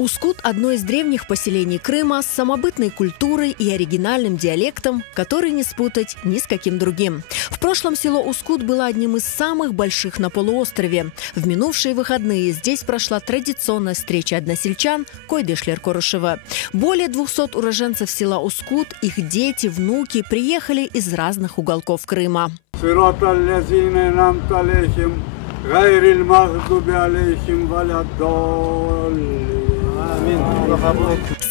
Ускут – одно из древних поселений Крыма с самобытной культурой и оригинальным диалектом, который не спутать ни с каким другим. В прошлом село Ускут было одним из самых больших на полуострове. В минувшие выходные здесь прошла традиционная встреча односельчан Койдышлер-Корышева. Более 200 уроженцев села Ускут, их дети, внуки приехали из разных уголков Крыма.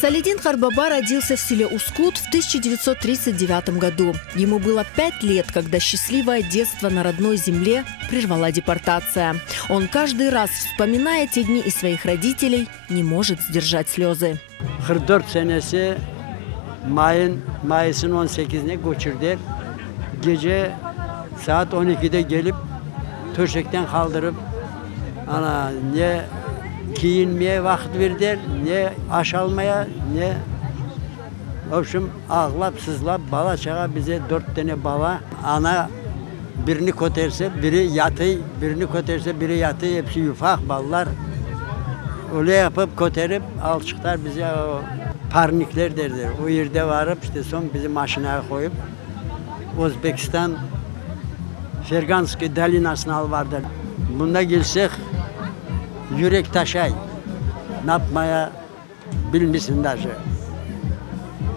Салидин Харбаба родился в селе Ускут в 1939 году. Ему было 5 лет, когда счастливое детство на родной земле прервала депортация. Он каждый раз, вспоминая те дни и своих родителей, не может сдержать слезы. 44 senesi Mayıs'ın 18'ine göçürdüler. Gece saat 12'de gelip töşekten kaldırıp ne giyinmeye vakit verdiler, ne aş almaya, ne общем ağlap sızlap bala çağa bize 4 tane bala. Ana birini koterse biri yatı, birini koterse biri yatı, hepsi ufak ballar. Öyle yapıp koterip alçıklar bize o parnikler derler. O yerde varıp işte son bizi maşinaya koyup Özbekistan Ferganski Dalinası'na vardı. Bunda gelsek yürek taşay. Ne yapmaya bilmişsin daşı.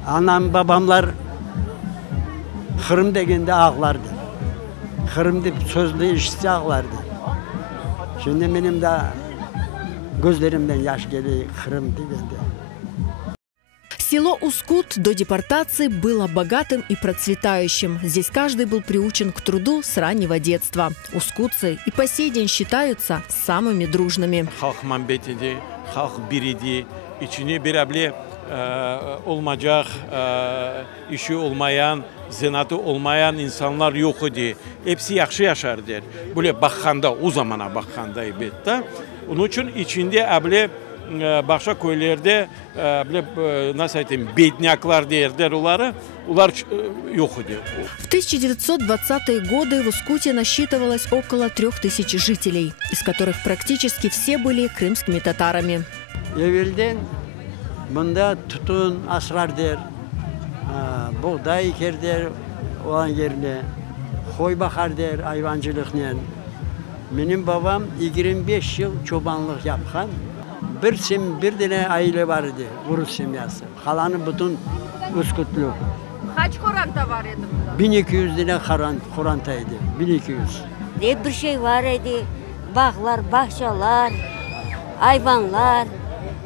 Anam babamlar Kırım degende ağlardı. Kırım'da sözlü işçi ağlardı. Şimdi benim de gözlerimden yaş geliyor Kırım degende. Село Ускут до депортации было богатым и процветающим. Здесь каждый был приучен к труду с раннего детства. Ускутцы и по сей день считаются самыми дружными. İçine bir olmayacak, işi olmayan, zenatı olmayan insanlar yok idi. Hepsi yaxşı yaşar der. Böyle bakanda, o zamana bakanda elbette. Onun için içinde başka köylerde nasıl diyeyim, bеднякlar derler onları, onlar yok idi. В 1920-е годы в Ускуте насчитывалось около 3000 жителей, из которых практически все были крымскими татарами. Evvelden bunda tutun asrar der, buğday eker der olan yerine, koy bakar der hayvancılıkla. Benim babam 25 yıl çobanlık yapkan, bir tane aile vardı, Urus simyası. Kalanı bütün Uskutlu. Kaç koranta var idi burada? 1200 tane korantaydı, 1200. Bir şey var idi, bağlar, bahçeler, hayvanlar.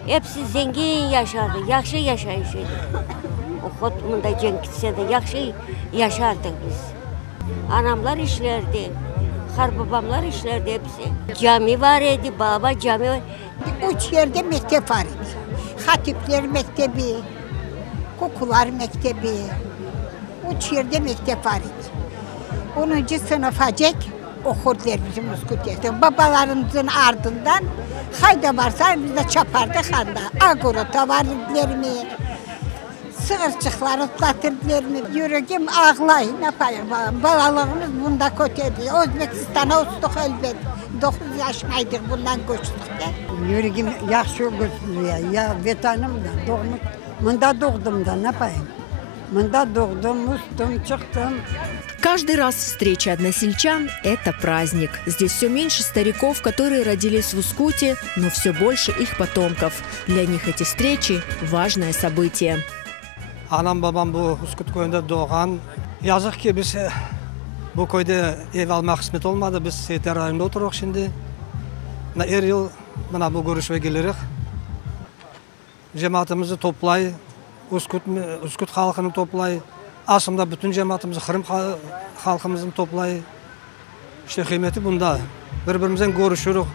Hepsi zengin yaşardı, yaxşı yaşayışıydı. O Kutmunda cenk gitse de yaxşı yaşardık biz. Anamlar işlerdi, harbabamlar işlerdi hepsi. Cami var idi, baba cami var. Üç yerde mektep var idi. Hatipler mektebi, kokular mektebi. Üç yerde mektep var idi. 10. sınıfacak okurdular bizim Uskut'ta. Babalarımızın ardından hayda varsa biz de çapardık anda. Agorota vardılar mı? Sığırçıklar ıslatırdılar mı? Yüreğim ağlayın, ne yapayım? Balalığımız bunda kötüydü. Özbekistan'a uçtuk elbet. 9 yaşındaydık bundan göçtük de. Yüreğim yaxşı gözlüyor. Ya vatanımda doğmuş. Bunda doğdum da ne yapayım? Bunda doğdum, ustum, çıktım. Каждый раз встреча односельчан – это праздник. Здесь все меньше стариков, которые родились в Ускуте, но все больше их потомков. Для них эти встречи – важное событие. Anam babam bu Uskut köyünde doğan. Yazık ki biz bu köyde ev almak kısmet olmadı. Biz Seyitler rayonunda oturuyoruz şimdi. Her yıl bu görüşme geliriz. Cemaatimizi toplay, Uskut halkını toplay. Aslında bütün cemaatimizi, Kırım halkımızın toplay. İşte kıymeti bunda. Birbirimizden görüşürük.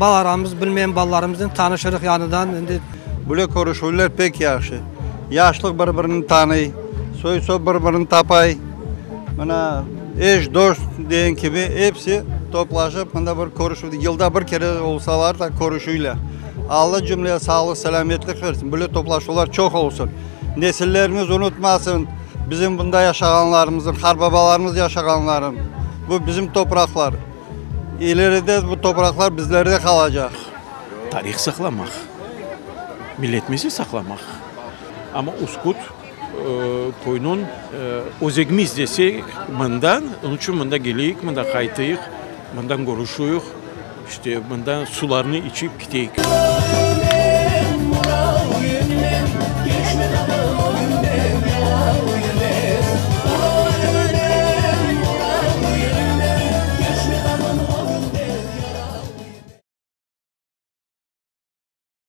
Balalarımız, bilmeyen balalarımızdan tanışırız yanından. Böyle görüşürler pek yaxşı. Yaşlık birbirini tanıy, soy birbirini tapay. Bana eş, dost diyen gibi hepsi toplaşıp bir görüşürler. Yılda bir kere olsalar da görüşürler. Allah cümleye sağlık, selametlik versin. Böyle toplaşmalar çok olsun. Nesillerimiz unutmasın. Bizim bunda yaşayanlarımızın, harbabalarımız yaşayanların. Bu bizim topraklar. İleride bu topraklar bizlerde kalacak. Tarih saklamak. milletimizi saklamak. Ama Uskut koyunun özegimiz desek bundan, onun için bunda geliyik, bunda kaytıyık, bundan görüşüyük, işte bundan sularını içip gideyik.